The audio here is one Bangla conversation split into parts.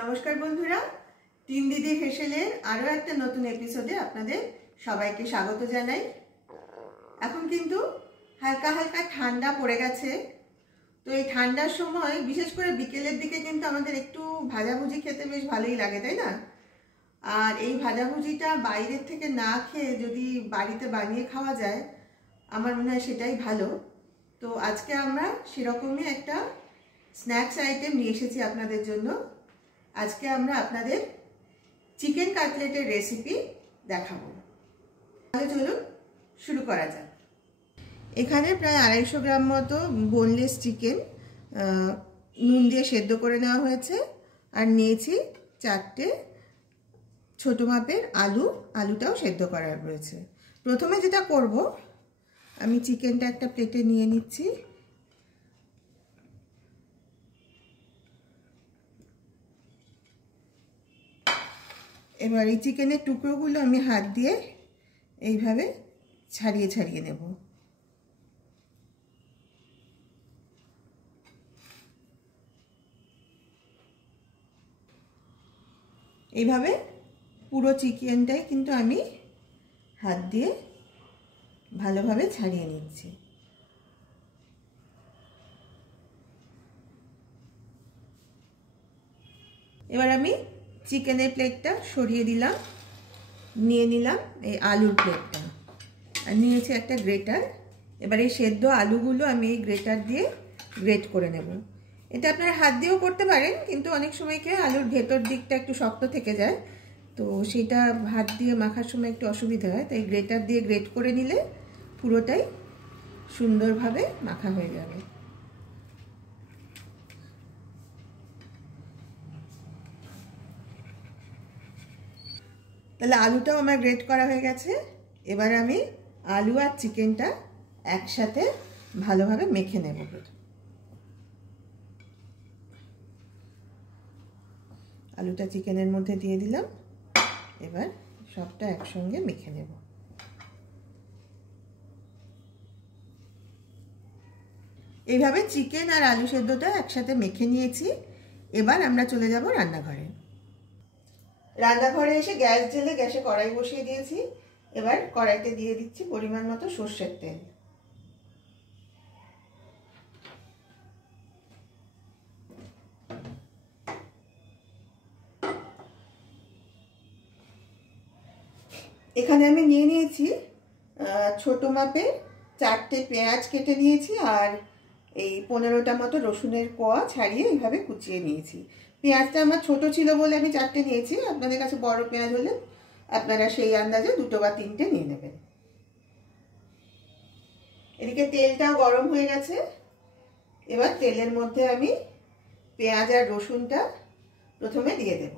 নমস্কার বন্ধুরা, তিন দিদির হেসেলের আরও একটা নতুন এপিসোডে আপনাদের সবাইকে স্বাগত জানাই। এখন কিন্তু হালকা হালকা ঠান্ডা পড়ে গেছে। তো এই ঠান্ডার সময় বিশেষ করে বিকেলের দিকে কিন্তু আমাদের একটু ভাজাভুজি খেতে বেশ ভালোই লাগে, তাই না? আর এই ভাজাভুজিটা বাইরের থেকে না খেয়ে যদি বাড়িতে বানিয়ে খাওয়া যায়, আমার মনে হয় সেটাই ভালো। তো আজকে আমরা সেরকমই একটা স্ন্যাক্স আইটেম নিয়ে এসেছি আপনাদের জন্য। আজকে আমরা আপনাদের চিকেন কাটলেটের রেসিপি দেখাবো। তাহলে চলুন শুরু করা যাক। এখানে প্রায় 250 গ্রাম মতো বোনলেস চিকেন নুন দিয়ে সেদ্ধ করে নেওয়া হয়েছে। আর নিয়েছি 4টে ছোট মাপের আলুটাও সেদ্ধ করা রয়েছে। প্রথমে যেটা করব, আমি চিকেনটা একটা প্লেটে নিয়ে নিচ্ছি। এবার এই চিকেনের টুকরোগুলো আমি হাত দিয়ে এইভাবে ছাড়িয়ে ছাড়িয়ে নেব। এইভাবে পুরো চিকেনটাই কিন্তু আমি হাত দিয়ে ভালোভাবে ছাড়িয়ে নিচ্ছি। এবার আমি চিকেনের প্লেটটা সরিয়ে দিলাম, নিয়ে নিলাম এই আলুর প্লেটটা, আর নিয়েছি একটা গ্রেটার। এবার এই সেদ্ধ আলুগুলো আমি এই গ্রেটার দিয়ে গ্রেট করে নেব। এটা আপনারা হাত দিয়েও করতে পারেন, কিন্তু অনেক সময় কি আলুর ভেতর দিকটা একটু শক্ত থেকে যায়, তো সেটা হাত দিয়ে মাখার সময় একটু অসুবিধা হয়। তাই গ্রেটার দিয়ে গ্রেট করে নিলে পুরোটাই সুন্দরভাবে মাখা হয়ে যাবে। তাহলে আলুটাও আমার গ্রেট করা হয়ে গেছে। এবার আমি আলু আর চিকেনটা একসাথে ভালোভাবে মেখে নেব। আলুটা চিকেনের মধ্যে দিয়ে দিলাম। এবার সবটা একসঙ্গে মেখে নেব। এইভাবে চিকেন আর আলু সেদ্ধটা একসাথে মেখে নিয়েছি। এবার আমরা চলে যাব রান্নাঘরে। রান্নাঘরে এসে গ্যাস জ্বেলে গ্যাসে কড়াই বসিয়ে দিয়েছি। এবার কড়াইতে দিয়ে দিচ্ছি পরিমাণ মতো সর্ষের তেল। এখানে আমি নিয়ে নিয়েছি ছোট মাপের 4টে পেঁয়াজ কেটে নিয়েছি, আর এই 15টা মতো রসুনের কোয়া ছাড়িয়ে এইভাবে কুচিয়ে নিয়েছি। পেঁয়াজটা আমার ছোট ছিল বলে আমি 4টে নিয়েছি। আপনাদের কাছে বড় পেঁয়াজ হলে আপনারা সেই আন্দাজে 2 বা 3টে নিয়ে নেবেন। এদিকে তেলটাও গরম হয়ে গেছে। এবার তেলের মধ্যে আমি পেঁয়াজ আর রসুনটা প্রথমে দিয়ে দেব।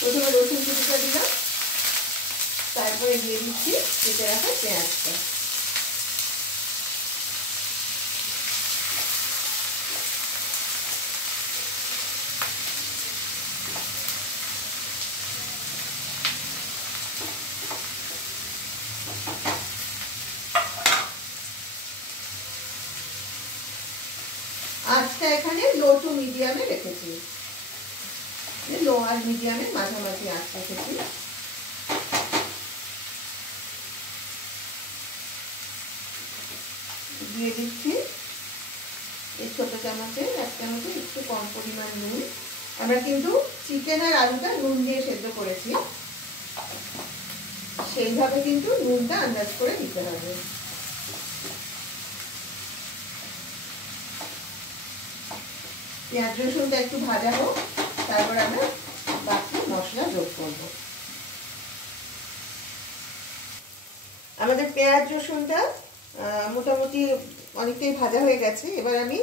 প্রথমে রসুন কুচিটা দিলাম, তারপরে দিয়ে দিচ্ছি কেটে রাখা পেঁয়াজটা। আঁচটা এখানে লো টু মিডিয়ামে রেখেছি, লো আর মিডিয়ামে মাঝামাঝি আঁচ রেখেছি। দিয়ে দিচ্ছি এই ছোট চামচে 1 চামচে একটু কম পরিমাণ নুন। আমরা কিন্তু চিকেন আর আলুটা নুন দিয়ে সেদ্ধ করেছি, সেইভাবে কিন্তু নুনটা আন্দাজ করে দিতে হবে। পেঁয়াজ রসুনটা একটু ভাজা হোক, তারপর আমরা বাকি মশলা যোগ করব। আমাদের পেঁয়াজ রসুনটা মোটামুটি অনেকটাই ভাজা হয়ে গেছে। এবার আমি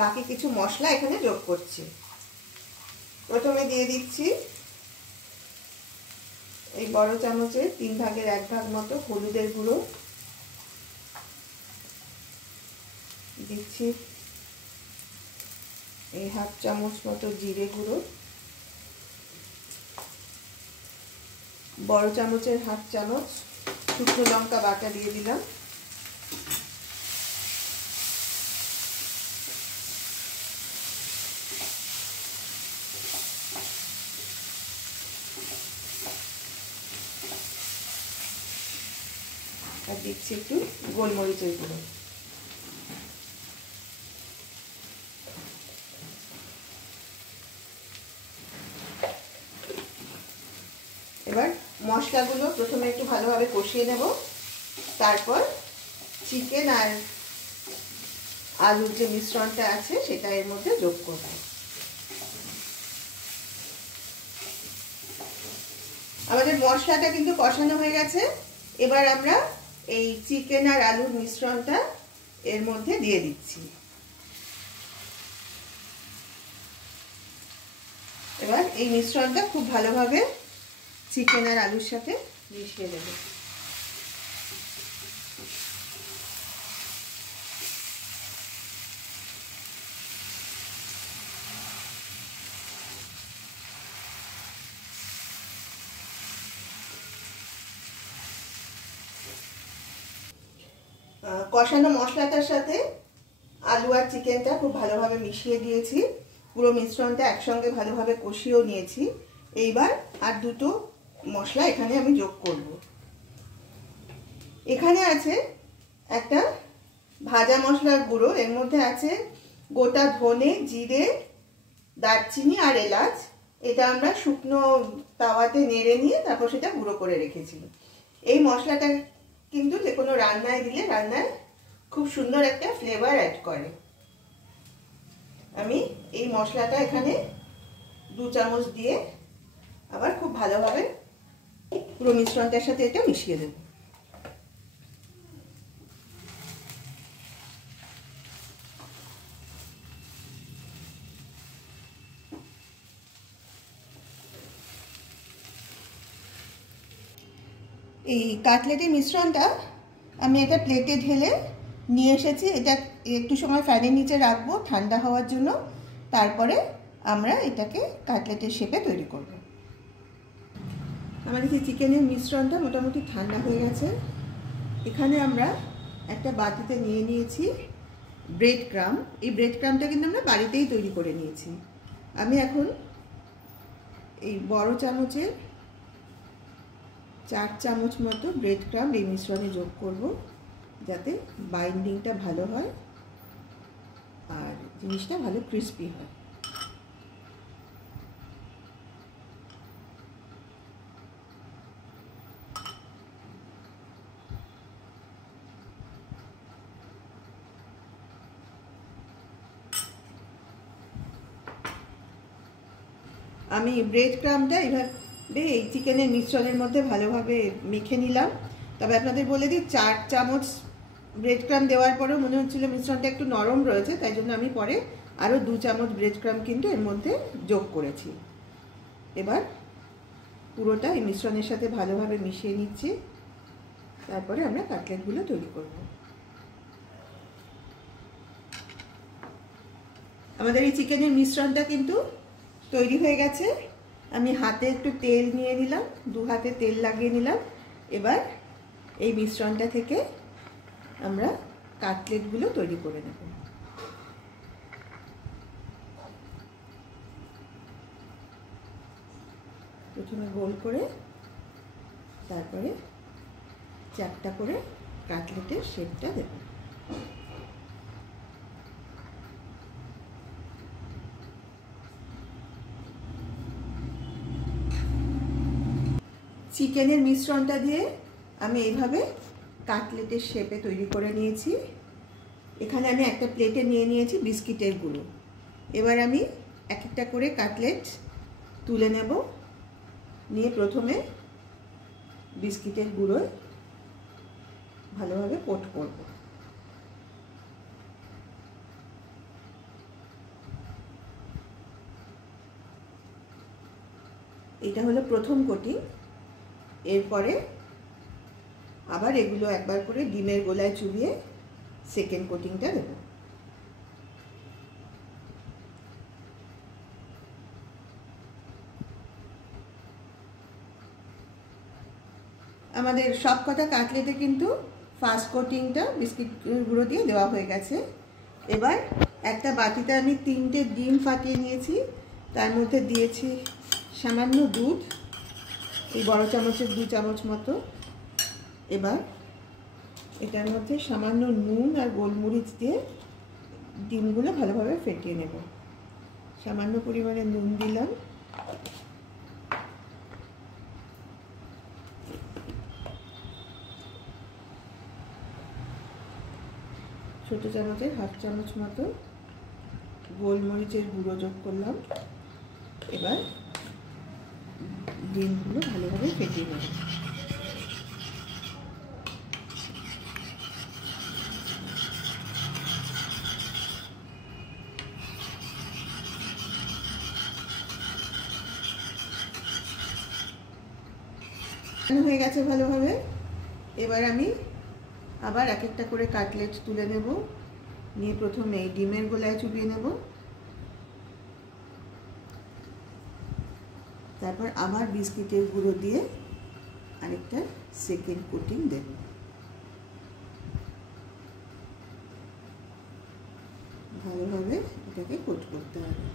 বাকি কিছু মশলা এখানে যোগ করছি। প্রথমে দিয়ে দিচ্ছি এই বড় চামচের 3 ভাগের 1 ভাগ মতো হলুদের গুঁড়ো, দিচ্ছি এই 1/2 চামচ মতো জিরে গুঁড়ো, বড় চামচের 1/2 চামচ শুকনো লঙ্কা বাটা দিয়ে দিলাম, আর দিচ্ছি একটু গোলমরিচের গুঁড়ো। এবার মশলাগুলো প্রথমে একটু ভালোভাবে কষিয়ে নেব, তারপর চিকেন আর আলুর যে মিশ্রণটা আছে সেটা এর মধ্যে যোগ করব। আমাদের মশলাটা কিন্তু কষানো হয়ে গেছে। এবার আমরা এই চিকেন আর আলুর মিশ্রণটা এর মধ্যে দিয়ে দিচ্ছি। এবার এই মিশ্রণটা খুব ভালোভাবে চিকেন আর আলুর সাথে মিশিয়ে দেব। কষানো মশলাটার সাথে আলু আর চিকেনটা খুব ভালোভাবে মিশিয়ে দিয়েছি। পুরো মিশ্রণটা একসঙ্গে ভালোভাবে কষিয়েও নিয়েছি। এইবার আর দুটো মশলা এখানে আমি যোগ করব। এখানে আছে একটা ভাজা মশলার গুঁড়ো, এর মধ্যে আছে গোটা ধনে, জিরে, দারচিনি আর এলাচ। এটা আমরা শুকনো তাওয়াতে নেড়ে নিয়ে তারপর সেটা গুঁড়ো করে রেখেছি। এই মশলাটা কিন্তু যে কোনো রান্নায় দিলে রান্নায় খুব সুন্দর একটা ফ্লেভার অ্যাড করে। আমি এই মশলাটা এখানে 2 চামচ দিয়ে আবার খুব ভালোভাবে পুরো মিশ্রণটার সাথে এটা মিশিয়ে দেব। এই কাটলেটের মিশ্রণটা আমি এটা প্লেটে ঢেলে নিয়ে এসেছি। এটা একটু সময় ফ্যানের নিচে রাখবো ঠান্ডা হওয়ার জন্য, তারপরে আমরা এটাকে কাটলেটের শেপে তৈরি করব। আমাদের যে চিকেনের মিশ্রণটা মোটামুটি ঠান্ডা হয়ে গেছে। এখানে আমরা একটা বাটিতে নিয়ে নিয়েছি ব্রেড ক্রাম। এই ব্রেড ক্রামটা কিন্তু আমরা বাড়িতেই তৈরি করে নিয়েছি। আমি এখন এই বড় চামচের 4 চামচ মতো ব্রেড ক্রাম এই মিশ্রণে যোগ করব, যাতে বাইন্ডিংটা ভালো হয় আর জিনিসটা ভালো ক্রিস্পি হয়। আমি ব্রেড ক্রামটা এইভাবে এই চিকেনের মিশ্রণের মধ্যে ভালোভাবে মেখে নিলাম। তবে আপনাদের বলে দিই, 4 চামচ ব্রেড ক্রাম দেওয়ার পরেও মনে হচ্ছিল মিশ্রণটা একটু নরম রয়েছে, তাই জন্য আমি পরে আরও 2 চামচ ব্রেড ক্রাম কিন্তু এর মধ্যে যোগ করেছি। এবার পুরোটা এই মিশ্রণের সাথে ভালোভাবে মিশিয়ে নিচ্ছি, তারপরে আমরা কাটলেটগুলো তৈরি করব। আমাদের এই চিকেনের মিশ্রণটা কিন্তু তৈরি হয়ে গেছে। আমি হাতে একটু তেল নিয়ে নিলাম, 2 হাতে তেল লাগিয়ে নিলাম। এবার এই মিশ্রণটা থেকে আমরা কাটলেটগুলো তৈরি করে নেব। প্রথমে গোল করে তারপরে 4টা করে কাটলেটের শেপটা দেব। চিকেনের মিশ্রণটা দিয়ে আমি এইভাবে কাটলেটের শেপে তৈরি করে নিয়েছি। এখানে আমি একটা প্লেটে নিয়ে নিয়েছি বিস্কিটের গুঁড়ো। এবার আমি এক একটা করে কাটলেট তুলে নেব। নিয়ে প্রথমে বিস্কিটের গুঁড়োয় ভালোভাবে কোট করব। এটা হলো প্রথম কোটিং। এরপরে আবার এগুলো একবার করে ডিমের গোলায় চুবিয়ে সেকেন্ড কোটিংটা দেব। আমাদের সব কটা কাটলেটে কিন্তু ফার্স্ট কোটিংটা বিস্কিট গুঁড়ো দিয়ে দেওয়া হয়ে গেছে। এবার একটা বাটিতে আমি 3টে ডিম ফাটিয়ে নিয়েছি, তার মধ্যে দিয়েছি সামান্য দুধ, এই বড় চামচের 2 চামচ মতো। এবার এটার মধ্যে সামান্য নুন আর গোলমরিচ দিয়ে ডিমগুলো ভালোভাবে ফেটিয়ে নেব। সামান্য পরিমাণে নুন দিলাম, ছোট চামচের হাফ চামচ মতো গোলমরিচের গুঁড়ো যোগ করলাম। এবার ডিমগুলো ভালোভাবে ফেটিয়ে নেব। হয়ে গেছে ভালোভাবে। এবার আমি আবার এক একটা করে কাটলেট তুলে নেব, নিয়ে প্রথমে এই ডিমের গোলায় চুবিয়ে নেব, তারপর আবার বিস্কিটের গুঁড়ো দিয়ে আরেকটা সেকেন্ড কোটিং দেব। ভালোভাবে এটাকে কোট করতে হবে।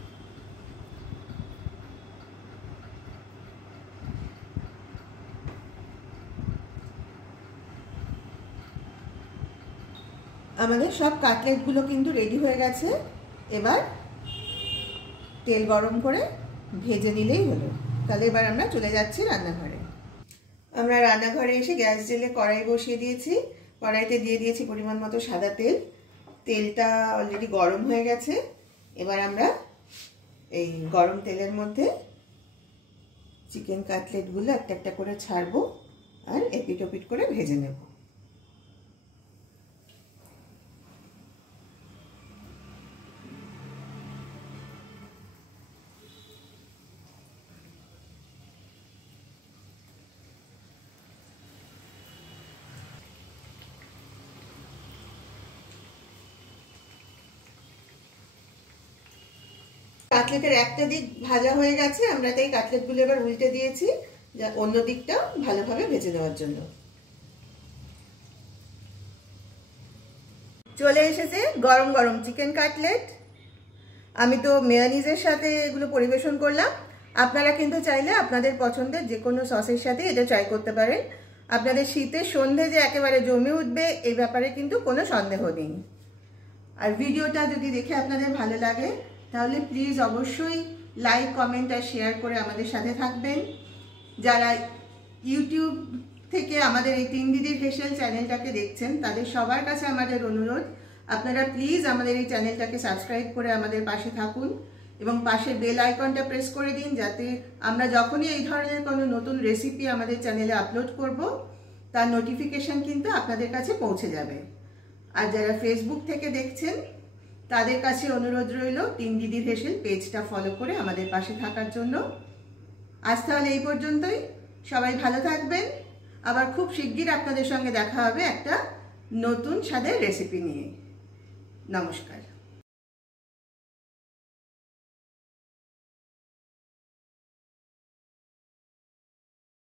আমাদের সব কাটলেটগুলো কিন্তু রেডি হয়ে গেছে। এবার তেল গরম করে ভেজে নিলেই হলো। তাহলে এবার আমরা চলে যাচ্ছি রান্নাঘরে। আমরা রান্নাঘরে এসে গ্যাস জেলে কড়াই বসিয়ে দিয়েছি। কড়াইতে দিয়ে দিয়েছি পরিমাণ মতো সাদা তেল। তেলটা অলরেডি গরম হয়ে গেছে। এবার আমরা এই গরম তেলের মধ্যে চিকেন কাটলেটগুলো একটা একটা করে ছাড়বো আর এপিট ওপিট করে ভেজে নেব। কাটলেটের একটা দিক ভাজা হয়ে গেছে, আমরা তাই কাটলেটগুলো এবার উল্টে দিয়েছি অন্য দিকটা ভালোভাবে ভেজে নেওয়ার জন্য। চলে এসেছে গরম গরম চিকেন কাটলেট। আমি তো মেয়োনিজের সাথে এগুলো পরিবেশন করলাম। আপনারা কিন্তু চাইলে আপনাদের পছন্দের যে কোনো সসের সাথে এটা ট্রাই করতে পারেন। আপনাদের শীতের সন্ধে যে একেবারে জমে উঠবে এই ব্যাপারে কিন্তু কোনো সন্দেহ নেই। আর ভিডিওটা যদি দেখে আপনাদের ভালো লাগে তাহলে প্লিজ অবশ্যই লাইক, কমেন্ট আর শেয়ার করে আমাদের সাথে থাকবেন। যারা ইউটিউব থেকে আমাদের এই তিন দিদির হেসেল চ্যানেলটাকে দেখছেন তাদের সবার কাছে আমাদের অনুরোধ, আপনারা প্লিজ আমাদের এই চ্যানেলটাকে সাবস্ক্রাইব করে আমাদের পাশে থাকুন এবং পাশে বেল আইকনটা প্রেস করে দিন, যাতে আমরা যখনই এই ধরনের কোনো নতুন রেসিপি আমাদের চ্যানেলে আপলোড করব তার নোটিফিকেশান কিন্তু আপনাদের কাছে পৌঁছে যাবে। আর যারা ফেসবুক থেকে দেখছেন তাদের কাছে অনুরোধ রইল তিন দিদির হেসেল পেজটা ফলো করে আমাদের পাশে থাকার জন্য। আজ তাহলে এই পর্যন্তই। সবাই ভালো থাকবেন। আবার খুব শিগগির আপনাদের সঙ্গে দেখা হবে একটা নতুন স্বাদের রেসিপি নিয়ে। নমস্কার।